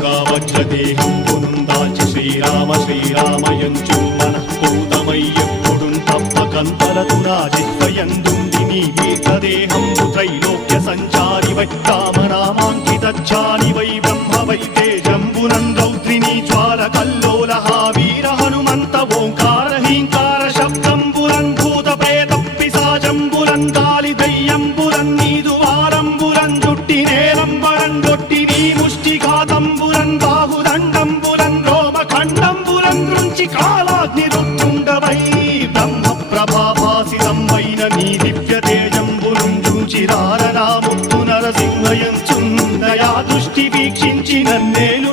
వజ్రముగా వజ్రదేహంబును దాల్చి శ్రీరామ శ్రీరామయంచు మనఃపూతమయ్యెప్పుడు తప్పకంతలతు నా జిహ్వయందుండి నీ దీర్ఘదేహంబు త్రైలోక్య సంచారివై రామనామాంకితజ్జానివై బ్రహ్మవై తేజంబునం రౌద్రిణీ జ్వాల కల్లోలః వీర హనుమంత ఓంకార హీంకార శబ్దంబురన్ భూత ప్రేత పిశాచంబురన్ గాలి దయ్యంబురన్ నీదు వారంబురన్ జుట్టి నేరంబరన్ గొట్టి నీ ముష్టిఘాతంబురన్ బాహుదండంబురన్ రోమఖండంబురన్ దృంచి కాలాగ్ని రుత్తుండవై బ్రహ్మ ప్రభాభాసితంబైన నీ దివ్య తేజంబురుం చూచిరారనా ముత్తు నరసింహయంచున్ దయా దృష్టి వీక్షించి నన్నేలు